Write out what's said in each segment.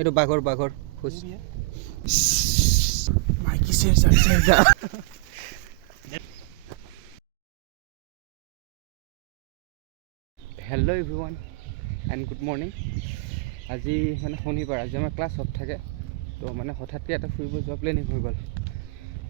এইটো বাঘৰ খোজ মাইকি চেৰ চাৰিটা hello' everyone and good morning. আজি মানে শনিবাৰ, আজি আমাৰ ক্লাছ অফ থাকে, তো মানে হঠাৎকৈ এটা ফুৰিব যোৱা প্লেনিং হৈ গ'ল।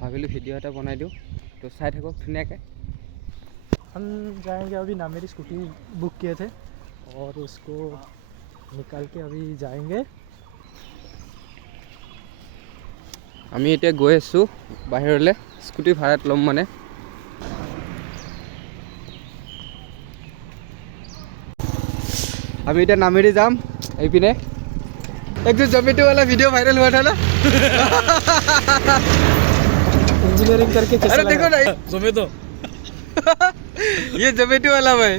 ভাবিলোঁ ভিডিঅ' এটা বনাই দিওঁ, তো চাই থাকক ধুনীয়াকৈ। हम जाएंगे अभी ना, मेरी स्कूटी बुक किए थे और उसको निकाल के अभी जाएंगे। আমি এতিয়া গৈ আছোঁ বাহিৰলৈ, স্কুটি ভাড়াত ল'ম মানে। আমি এতিয়া নামেৰি যাম এইপিনে। एक जो जोमेटो वाला वीडियो वायरल हुआ था ना, इंजीनियरिंग करके कैसा अरे देखो ना जोमेटो ये जोमेटो वाला भाई।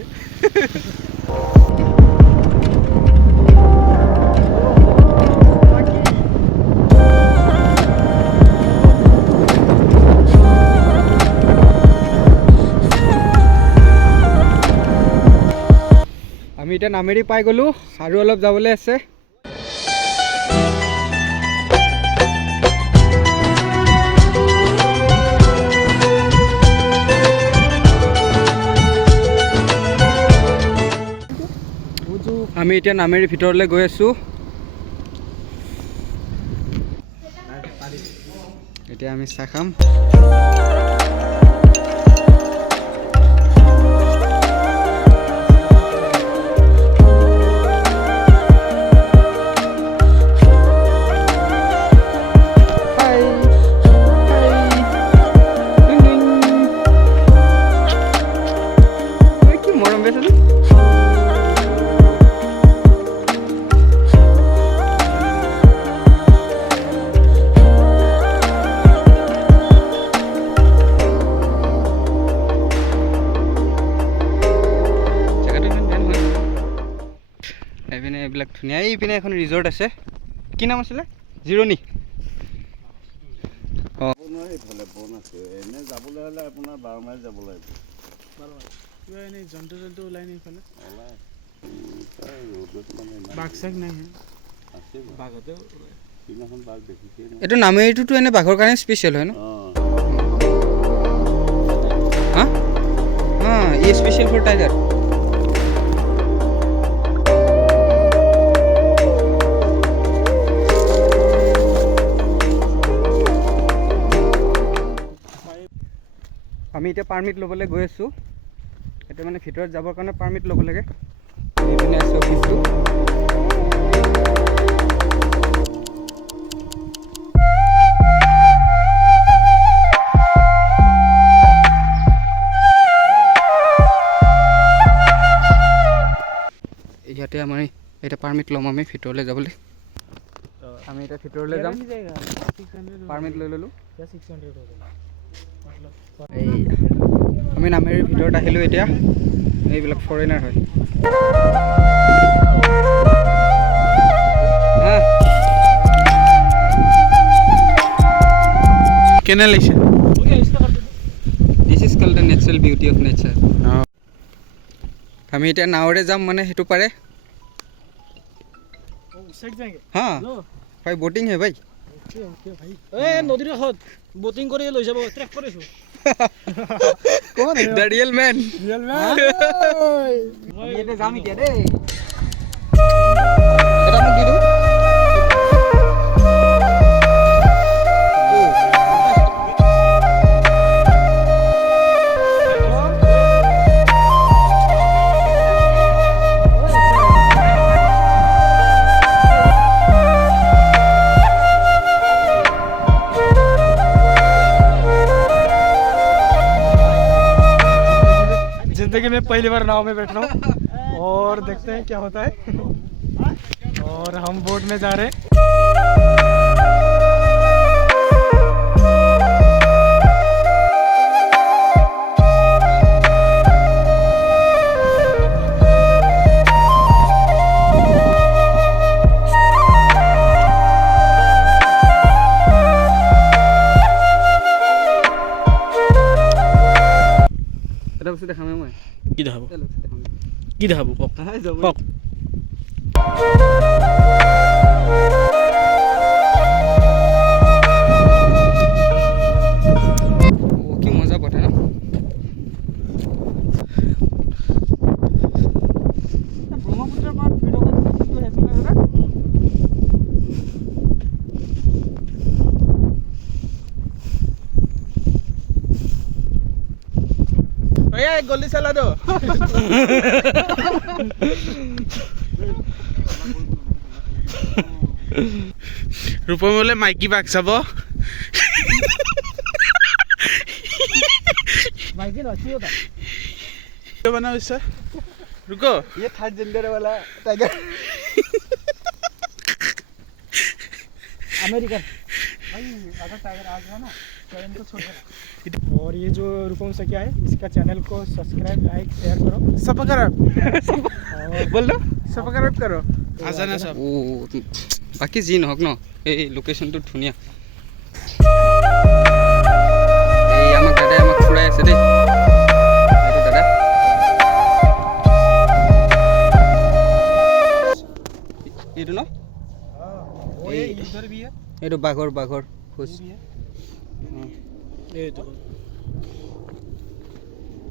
আমি এতিয়া নামেৰি পাই গ'লোঁ আৰু অলপ যাবলৈ আছে। আমি এতিয়া নামেৰি ভিতৰলৈ গৈ আছোঁ। এতিয়া আমি চাহ খাম। কি মৰম বেছে এইপিনে এইবিলাক ধুনীয়া। এইপিনে এখন ৰিজৰ্ট আছে, কি নাম আছিলে? জিৰণি। অঁ এনে যাবলৈ হ'লে আপোনাৰ 12 মাইল যাব লাগিব। এনেই জন্তু জন্তু ওলাই নি এইফালে? ৰ'দত মানে বাঘ চাঘ নাই আছে বাঘতে সিদিনাখন বাঘ দেখিছে। এইটো নামেৰিটোতো এনে বাঘৰ কাৰণে স্পেচিয়েল হয় ন? হা অঁ, ই স্পেচিয়েল ফৰ টাইগাৰ। আমি এতিয়া পাৰ্মিট ল'বলৈ গৈ আছোঁ। এতিয়া মানে ভিতৰত যাবৰ কাৰণে পাৰ্মিট ল'ব লাগে। এইপিনে আছে অফিচটো। ইয়াতে আমাৰ এতিয়া পাৰ্মিট ল'ম আমি ভিতৰলৈ যাবলৈ। আমি এতিয়া ভিতৰলৈ যাম, পাৰ্মিট লৈ ল'লোঁ। এই আমি নামেৰিৰ ভিতৰত আহিলোঁ এতিয়া। এইবিলাক ফৰেনাৰ হয়। কেনে লাগিছে? This is called the natural beauty of nature. আমি এতিয়া নাৱেৰে যাম, মানে সেইটো পাৰে। হা ভাই বটিং হে ভাই। নদীৰ কাষত বটিং কৰি লৈ যাব, ট্ৰেক কৰিছোঁ। The real men. যাম এতিয়া দেই। এটা মোক দি দিওঁ। जिंदगी में पहली बार नाव में बैठ रहा हूँ और देखते हैं क्या होता है। और हम बोट में जा रहे हैं। এটা বস্তু দেখামে মই। কি দেখাব? কি দেখাব কওক? কওক। भैया एक गोली चला दो रूपमले माइकी बाग चाब बना रुको ये थर्ड जेंडर वाला टाइगर अमेरिकन भाई अगर टाइगर आ गया ना चैन को छोड़ देना। और ये जो रूपम से क्या है, इसका चैनल को सब्सक्राइब लाइक शेयर करो सब्सक्राइब बोल दो सब्सक्राइब करो आजाना सब ও বাকী যি নহওক ন এই লোকেশ্যনটো ধুনীয়া এই আমাক দাদাই আমাক ফুৰাই আছে দেই এইটো দাদা এইটো ন वो ये इधर भी है এইটো বাঘৰ খোজ ये तो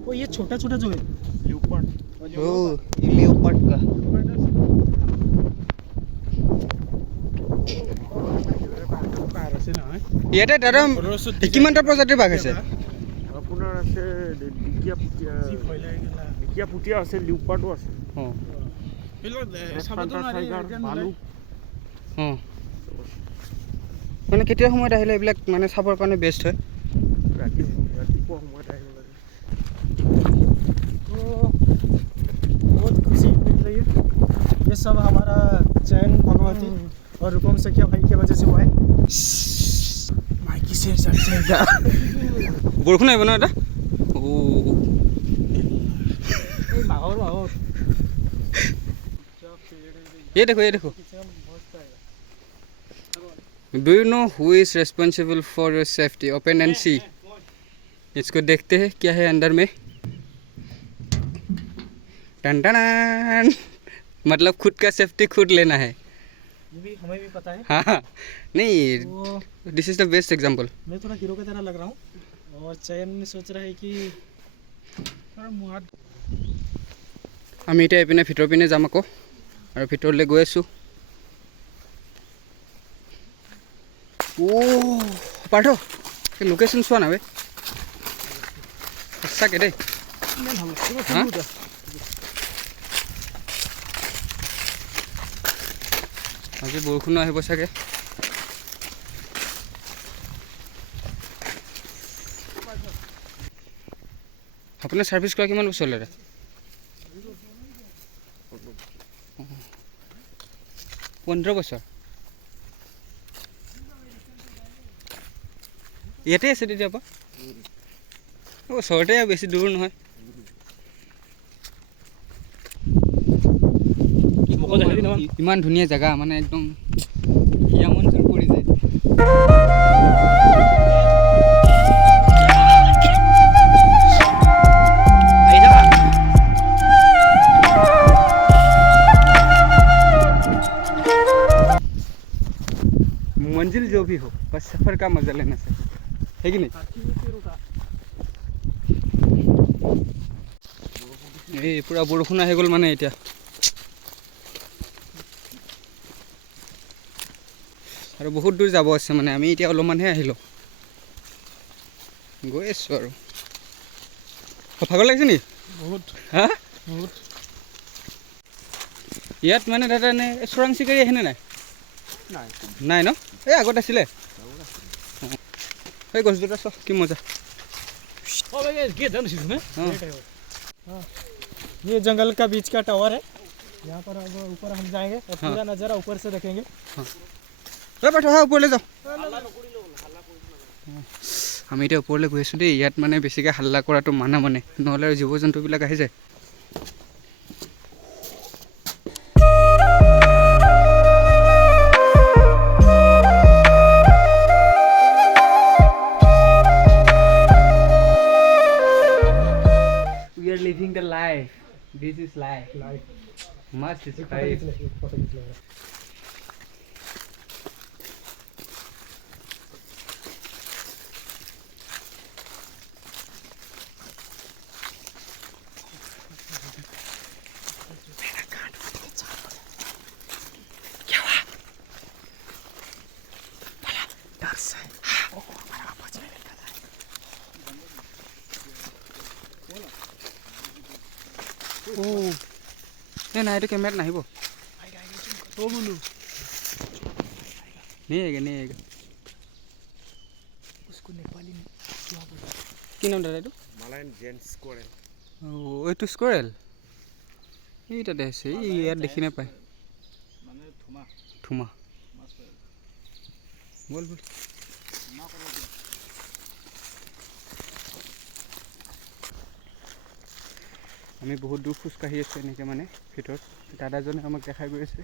वो ये छोटा छोटा जो है ओ लियोपार्ड का ইয়াতে দাদা কিমানটা প্ৰজাতিৰ বাঘ আছে আপোনাৰ আছে ঢেকীয়া পুটীয়া আছে লিওপাৰ্ডো আছে অঁ ভালুক অঁ মানে কেতিয়া সময়ত আহিলে এইবিলাক মানে চাবৰ কাৰণে বেষ্ট হয় ৰাতিপুৱা সময়ত আহিব লাগে तो बहुत खुशी मिल रही है। ये सब हमारा चैन भगवती और रूपम सखिया भाई की वजह से हुआ है। মাইকি চেৰ চাৰ বৰষুণ আহিব ন এটা माहौल माहौल ये देखो do you know who is responsible for your safety open and see इसको देखते हैं क्या है अंदर में टन टन मतलब खुद का सेफ्टी खुद लेना है ये भी हमें भी पता है। हाँ नहीं वो this is the best example मैं थोड़ा हीरो की तरह लग रहा हूँ और चैन सोच रहा है कि আমি এতিয়া এইপিনে ভিতৰ পিনে যাম আকৌ আৰু ভিতৰলৈ গৈ আছোঁ পাৰ্থ এই লোকেশ্যন চোৱা না বে সঁচাকৈ দেই হা আজি বৰষুণো আহিব চাগে আপোনাৰ ছাৰ্ভিচ কৰা কিমান বছৰ হ'লে 15 বছৰ ইয়াতে আছে তেতিয়াৰ পৰা ওচৰতে বেছি দূৰ নহয় ইমান ধুনীয়া জেগা মানে একদম হিয়া মন জোৰ পৰি যায় मंजिल जो भी हो बस सफ़र का मज़ा लेना चाहिए है कि नहीं এই পুৰা বৰষুণ আহি গ'ল মানে এতিয়া আৰু বহুত দূৰ যাব আছে মানে আমি এতিয়া অলপমানহে আহিলোঁ গৈ আছোঁ আৰু ভাগৰ লাগিছে নি बहुत হা बहुत ইয়াত মানে দাদা এনে চোৰাং চিকাৰী আহেনে নাই নাই ন এই আগত আছিলে এই গছ দুটা চ কি মজা ये जंगल का बीच का टावर है यहाँ पर अब ऊपर हम जाएंगे और हाँ। पूरा नज़ारा ऊपर से देखेंगे পাঠ ওপৰলৈ যাওঁ আমি এতিয়া ওপৰলৈ গৈ আছোঁ দেই ইয়াত মানে বেছিকৈ হাল্লা কৰাটো মানা মানে নহ'লে আৰু জীৱ জন্তুবিলাক আহি যায় We are living the life. This is life. Must is life. Photo खींच लेंगे এই নাই এইটো কেমেৰাত নাহিব ओ मुनु নিয়েগে उसको नेपाली में क्या बोलते हैं? কি নাম দাদা এইটো মালায়ন জেন্টস কৰে এইটো স্কোৰেল এই তাতে আছে এই ইয়াত দেখি নাপায় মানে থুমা থুমা মাছ পায়। বল বল না কৰিব দিয়া। আমি বহুত দূৰ খোজকাঢ়ি আছোঁ এনেকৈ মানে ভিতৰত দাদাজনে আমাক দেখাই গৈ আছে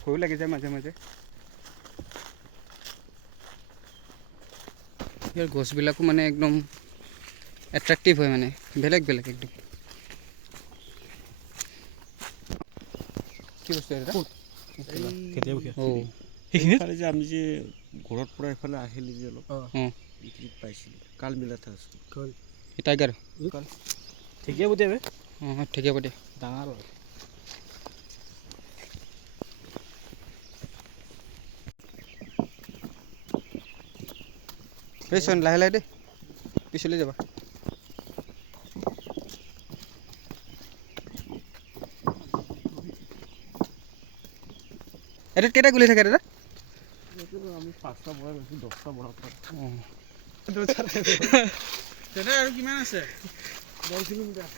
ভয়ো লাগি যায় মাজে মাজে ইয়াৰ গছবিলাকো মানে একদম এট্ৰেক্টিভ হয় মানে বেলেগ একদম কি বস্তু এটা এইফালে যে আমি যে ঘৰত পৰা এইফালে আহিলি যে অলপ এইখিনিত পাইছিলোঁ কাল মিলাতে আছোঁ कल টাইগাৰ ठीक है बोलते हैं অঁ ঠিক হ'ব দে डांगर চোন লাহে লাহে দেই পিছলৈ যাবা এটাত কেইটা গুলি থাকে দাদা আমি 5টা বনাই লৈছোঁ 10টা বনাব পাৰোঁ दादा और किमान আছে 10 কিলোমিটাৰ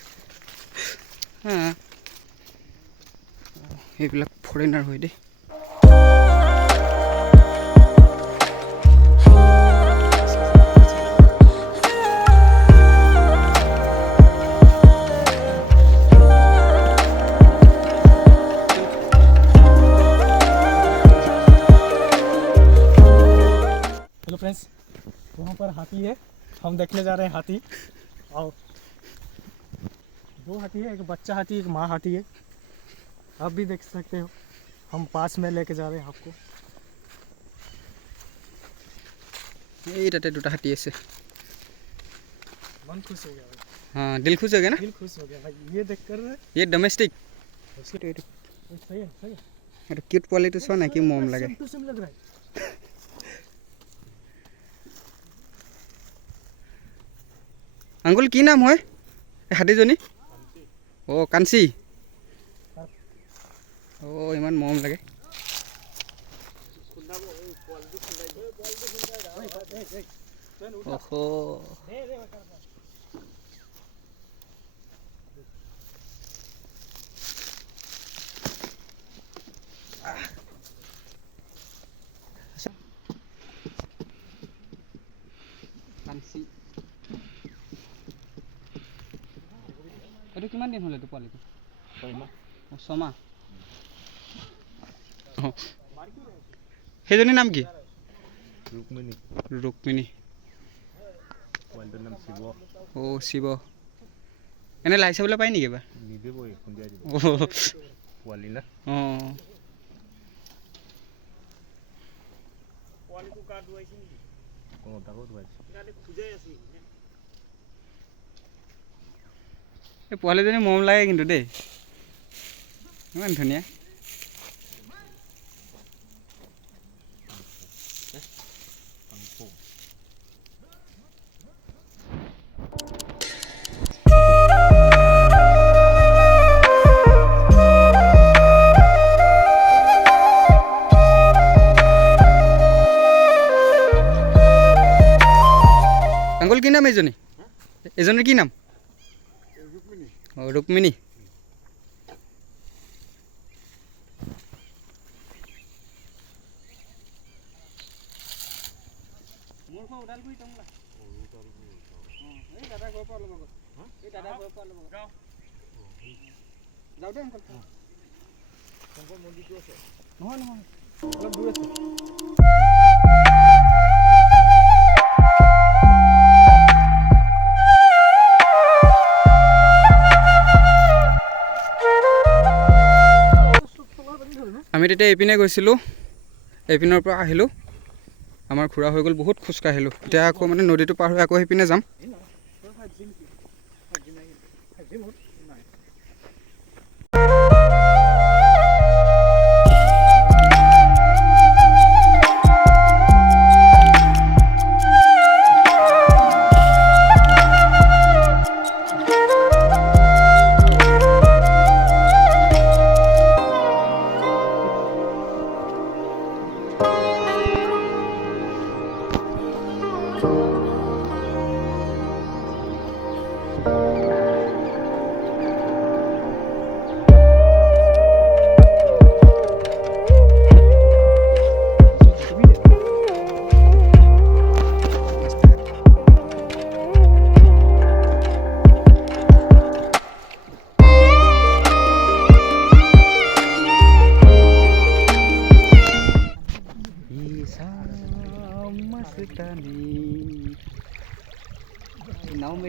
এইবিলাক ফৰেনাৰ হয় দেই हेलो फ्रेंड्स वहाँ पर हाथी है हम देखने जा रहे हैं हाथी आओ दो हाथी है एक बच्चा हाथी एक माँ हाथी है आप भी देख सकते हो हम पास में लेके जा रहे हैं आपको এই তাতে দুটা হাতী আছে मन खुश हो गया भाई हाँ दिल खुश हो गया ना दिल खुश हो गया भाई ये देख कर ये डोमेस्टिक सही है सही है এটা কিউট পোৱালিটো চোৱা নাই কি মৰম লাগে सेम टू सेम लग रहा है আংকুল কি নাম হয় এই হাতীজনী অঁ কাঞ্চি অঁ ইমান মৰম লাগে অহ কাঞ্চি এইটো কিমান দিন হ'ল এইটো পোৱালিটো 6 মাহ অঁ 6 মাহ অঁ সেইজনীৰ নাম কি ৰুক্মিণী পোৱালিটোৰ নাম শিৱ অঁ শিৱ এনে লাই চাবলৈ পায় নেকি এবাৰ নিদিবই খুন্দিয়াই দিব অঁ পোৱালি না অঁ পোৱালিটো কাৰ ধুৱাইছে নেকি তাকো ধুৱাইছে ইয়াতে খুজাই আছে এই পোৱালিজনী মৰম লাগে কিন্তু দেই ইমান ধুনীয়া আংকুল কি নাম এজনীৰ কি নাম অঁ ৰুক্মিণী যাওঁ দে আংকুল নহয় নহয় অলপ দূৰ আছে আমি তেতিয়া এইপিনে গৈছিলোঁ এইপিনৰ পৰা আহিলোঁ আমাৰ ঘূৰা হৈ গ'ল বহুত খোজকাঢ়িলোঁ এতিয়া আকৌ মানে নদীটো পাৰ হৈ আকৌ সেইপিনে যাম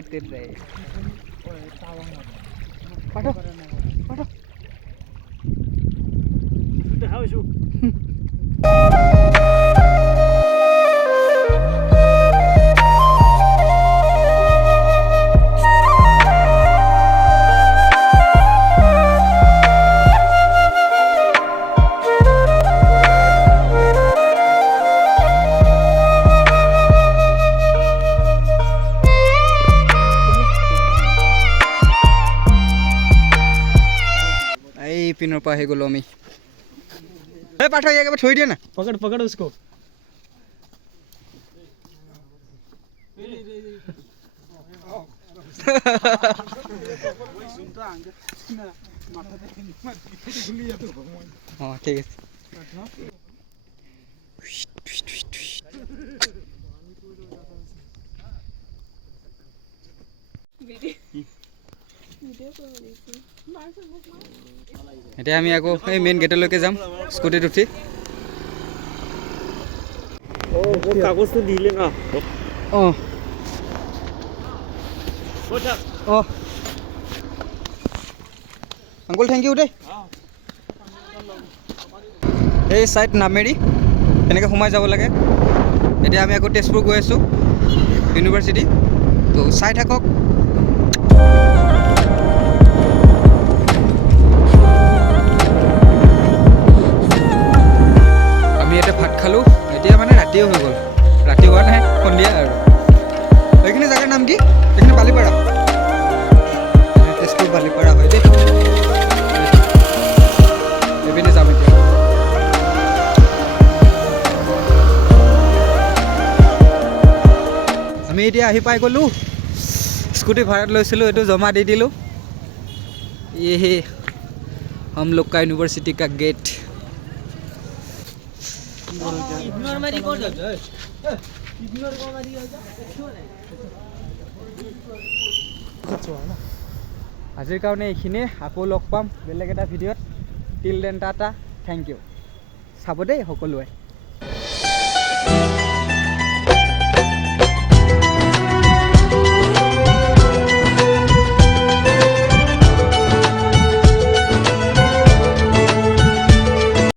एक्सपेक्टेड रहे पाठो पाठो पिनर पर गलो मैं पाठो ये थोड़ी दिया ना पकड़ पकड़ उसको हाँ ठीक है এতিয়া আমি আকৌ এই মেইন গেটলৈকে যাম স্কুটিত উঠি কাগজটো দিলে না অঁ অঁ আংকুল থেংক ইউ দেই এই ছাইড নামেৰি এনেকৈ সোমাই যাব লাগে এতিয়া আমি আকৌ তেজপুৰ গৈ আছোঁ ইউনিভাৰ্চিটি তো চাই থাকক ভাত খালোঁ এতিয়া মানে ৰাতিও হৈ গ'ল ৰাতি হোৱা নাই সন্ধিয়া আৰু এইখিনি জেগাৰ নাম কি এইখিনি বালিপাৰা তেজপুৰ বালিপাৰা হয় দেই এইপিনে যাম এতিয়া আমি এতিয়া আহি পাই গ'লোঁ স্কুটি ভাড়াত লৈছিলোঁ এইটো জমা দি দিলোঁ ये हम लोग का यूनिवर्सिटी का गेट আজিৰ কাৰণে এইখিনিয়ে আকৌ লগ পাম বেলেগ এটা ভিডিঅ'ত till then Tata thank U চাব দেই সকলোৱে